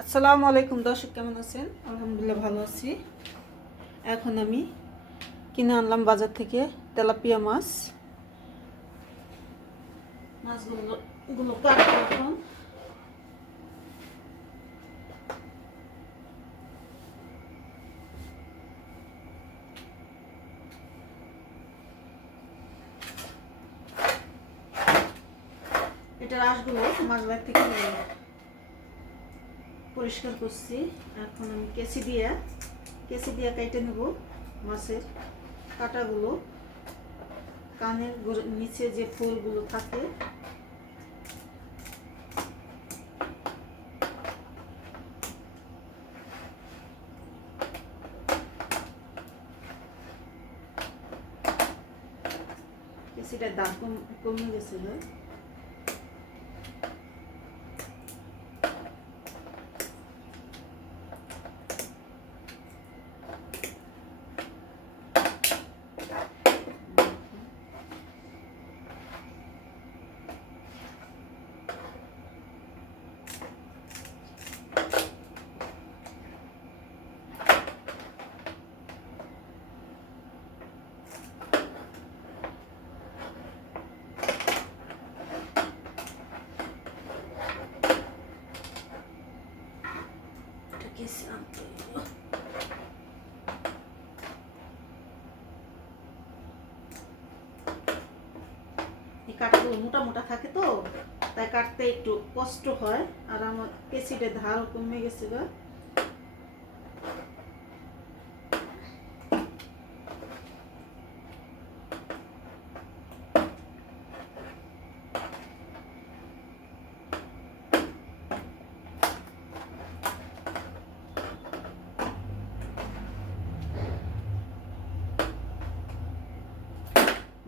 আসসালামু আলাইকুম দর্শক, কেমন আছেন? আলহামদুলিল্লাহ ভালো আছি। এখন আমি কিনে আনলাম বাজার থেকে তেলাপিয়া মাছ। মাছগুলো কাটবো এখন। এটার আঁশগুলো মাছগুলোর থেকে পরিষ্কার করছি। এখন আমি কেচি দিয়ে কেটে নেব মাছের কাঁটাগুলো, কানের নিচে যে ফুলগুলো থাকে কেচিটার দাম কমে গেছিল। এই কাঠগুলো মোটা মোটা থাকে তো, তাই কাটতে একটু কষ্ট হয়। আর আমার কেচিটার ধার কমে গেছে গা।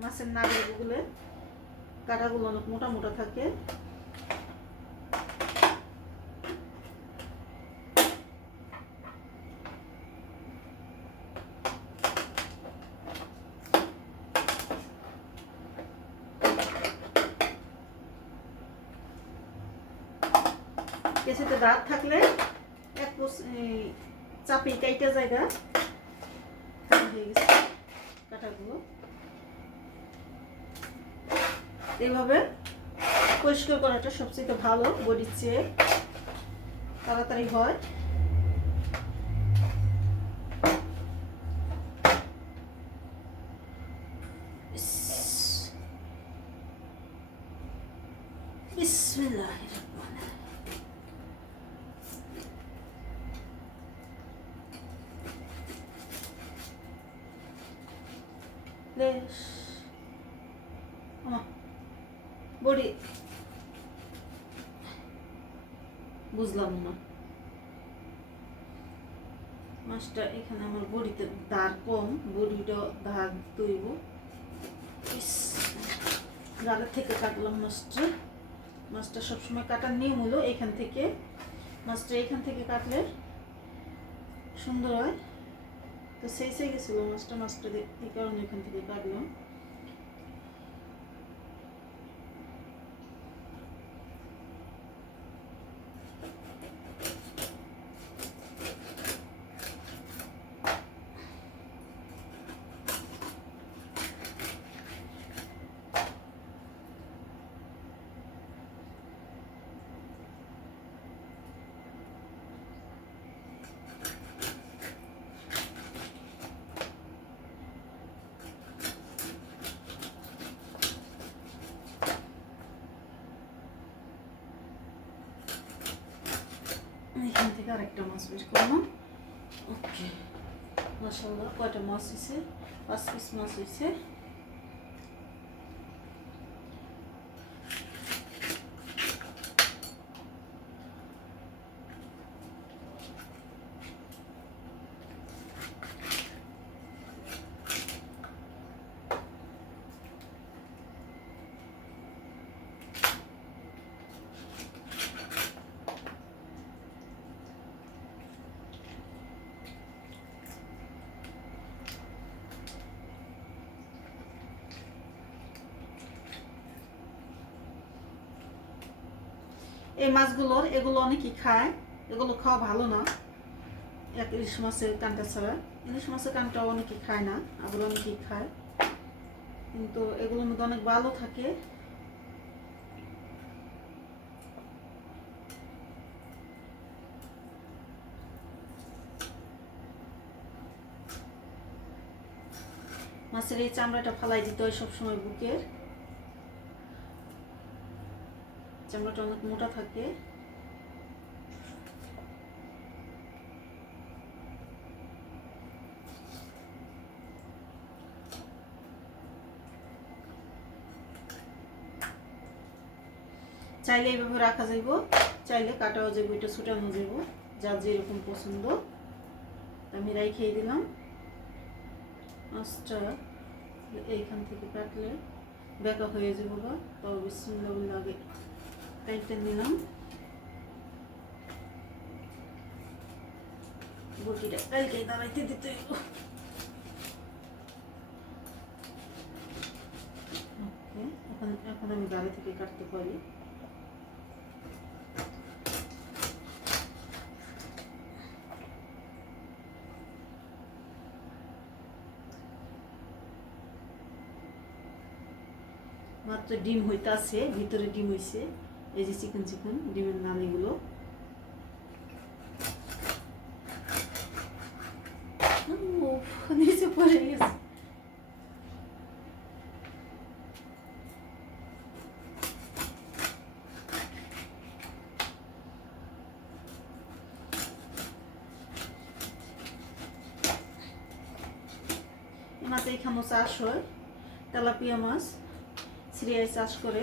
মাছের নাগরগুলো কাঁটাগুলো অনেক মোটা মোটা থাকে। কেঁচিতে দাঁত থাকলে এক চাপি কাইটা জায়গা হয়ে গেছে কাঁটাগুলো। এইভাবে পরিষ্কার করাটা সবচেয়ে ভালো, বডির চেয়ে তাড়াতাড়ি হয়। বড়ি বুঝলাম না, মাছটা এখানে আমার বড়িতে ধার কম, বড়িটা ধার তৈব। গালের থেকে কাটলাম মাছটা সবসময় কাটার নিয়ম হলো এখান থেকে, মাছটা এখান থেকে কাটলে সুন্দর হয়। তো সেই গেছিল মাছটা এই কারণে এখান থেকে কাটলাম। এখান থেকে আরেকটা মাছ বের করলাম। ওকে, মাশাআল্লাহ কয়টা মাছ হয়েছে, 5 পিস মাছ হয়েছে। এই মাছগুলোর এগুলো অনেকেই খায়, এগুলো খাওয়া ভালো না, এক ইলিশ মাছের কানটা ছাড়া। ইলিশ মাছের কানটা অনেকে খায় না, আবার অনেকেই খায়, কিন্তু এগুলোর মধ্যে অনেক ভালো থাকে। মাছের এই চামড়াটা ফালাই দিতে হয় সবসময়, বুকের চামড়াটা অনেক মোটা থাকে। চাইলে এইভাবে রাখা যাইব, চাইলে কাটাও যাইব, এটা ছুটানো যাইব, যার যেরকম পছন্দ। আমি রাইখেই দিলাম। মাছটা এইখান থেকে কাটলে বেঁকা হয়ে যাবো বা, তবে বিসমিল্লাহ বলে আগে কাইটে নিলাম। বটিটা কালকে দাঁড়াইতে দিতে হইব। এখন আমি গাড়ি থেকে কাটতে পারি। মাত্র ডিম হইতাছে, ভিতরে ডিম হইছে, এই যে চিকন চিকন ডিমের নালিগুলো। নিচে পড়ে গেছে। এই মাছ এইখানেও চাষ হয়, তেলাপিয়া মাছ সিরিয়ায় চাষ করে।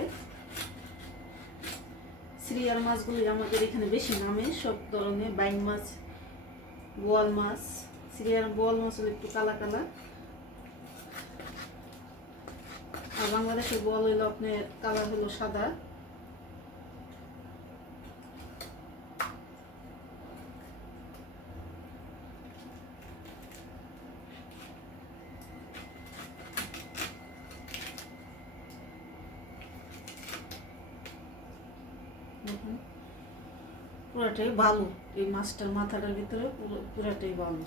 সিরিয়ার মাছগুলি আমাদের এখানে বেশি নামে, সব ধরনের বাইং মাছ, বোয়াল মাছ। সিরিয়ার বোয়াল মাছ হলো একটু কালা কালা, আর বাংলাদেশের বোয়াল হইলো আপনার কালার হলো সাদা। পুরাটাই ভালো, এই মাছটার মাথাটার ভিতরে পুরাটাই ভালো।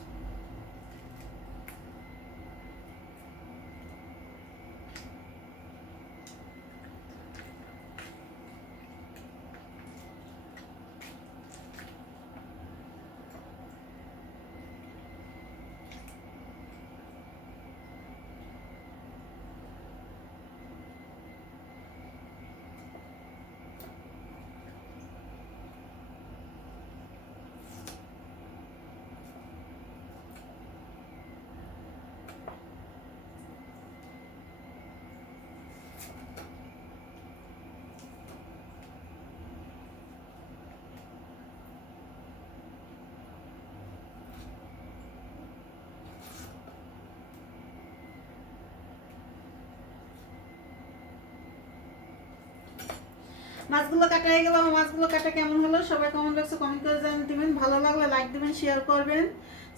মাছগুলো কাটা হয়ে গেল। মাছগুলো কাটা কেমন হলো সবাই কমেন্ট বক্সে কমেন্ট করে জানিয়ে দিবেন। ভালো লাগলে লাইক দিবেন, শেয়ার করবেন,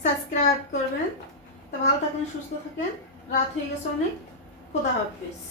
সাবস্ক্রাইব করবেন। তো ভালো থাকেন, সুস্থ থাকেন। রাত হয়ে গেছে অনেক। খোদা হাফেজ।